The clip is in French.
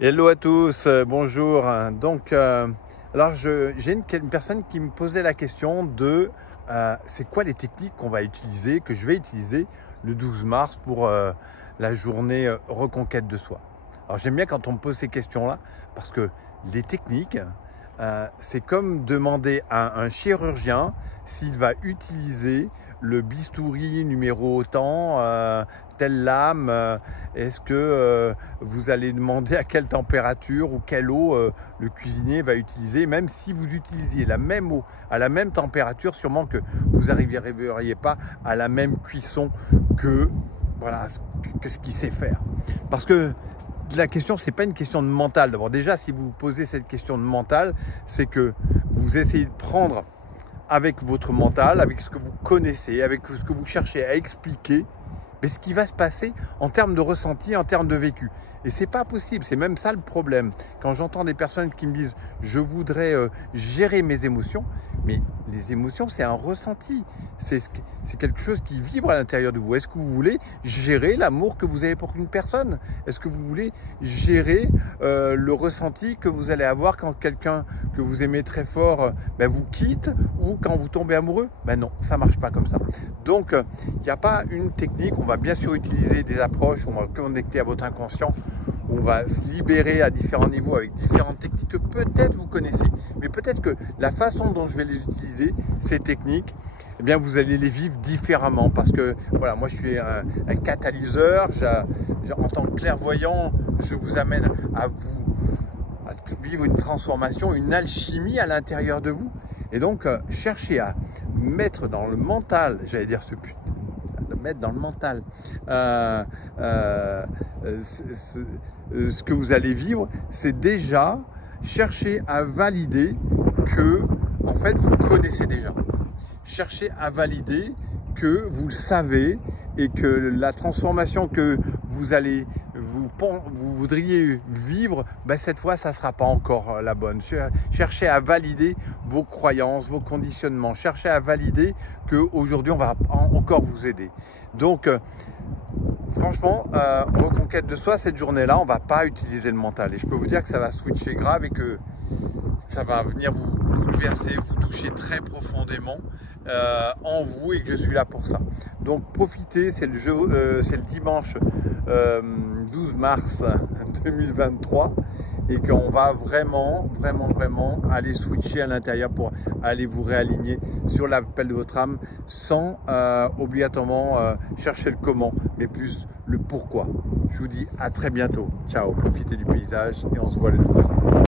Hello à tous, bonjour. Alors j'ai une personne qui me posait la question de c'est quoi les techniques qu'on va utiliser, que je vais utiliser le 12 mars pour la journée reconquête de soi. Alors j'aime bien quand on me pose ces questions-là parce que les techniques, c'est comme demander à un chirurgien s'il va utiliser le bistouri numéro tant, telle lame, est-ce que vous allez demander à quelle température ou quelle eau le cuisinier va utiliser, même si vous utilisiez la même eau à la même température, sûrement que vous n'arriveriez pas à la même cuisson que, voilà, que ce qu'il sait faire. Parce que la question, c'est pas une question de mental. D'abord, déjà, si vous posez cette question de mental, c'est que vous essayez de prendre avec votre mental, avec ce que vous connaissez, avec ce que vous cherchez à expliquer, mais ce qui va se passer en termes de ressenti, en termes de vécu. Et c'est pas possible, c'est même ça le problème. Quand j'entends des personnes qui me disent « je voudrais gérer mes émotions », mais les émotions, c'est un ressenti. C'est quelque chose qui vibre à l'intérieur de vous. Est-ce que vous voulez gérer l'amour que vous avez pour une personne? Est-ce que vous voulez gérer le ressenti que vous allez avoir quand quelqu'un que vous aimez très fort vous quitte, ou quand vous tombez amoureux? Non, ça marche pas comme ça. Donc, il n'y a pas une technique. On va bien sûr utiliser des approches, on va connecter à votre inconscient, on va se libérer à différents niveaux avec différentes techniques que peut-être vous connaissez. Mais peut-être que la façon dont je vais les utiliser, ces techniques, eh bien, vous allez les vivre différemment. Parce que, voilà, moi, je suis un catalyseur. En tant que clairvoyant, je vous amène à vivre une transformation, une alchimie à l'intérieur de vous. Et donc, cherchez à mettre dans le mental, j'allais dire mettre dans le mental ce que vous allez vivre, c'est déjà chercher à valider que, en fait, vous le connaissez déjà. Cherchez à valider que vous le savez et que la transformation que vous voudriez vivre, cette fois, ça ne sera pas encore la bonne. Cherchez à valider vos croyances, vos conditionnements. Cherchez à valider qu'aujourd'hui, on va encore vous aider. Donc, franchement, reconquête de soi, cette journée-là, on ne va pas utiliser le mental. Et je peux vous dire que ça va switcher grave et que ça va venir vous bouleverser, vous toucher très profondément en vous, et que je suis là pour ça. Donc profitez, c'est le dimanche 12 mars 2023 et qu'on va vraiment aller switcher à l'intérieur pour aller vous réaligner sur l'appel de votre âme sans obligatoirement chercher le comment, mais plus le pourquoi. Je vous dis à très bientôt. Ciao, profitez du paysage et on se voit le 12.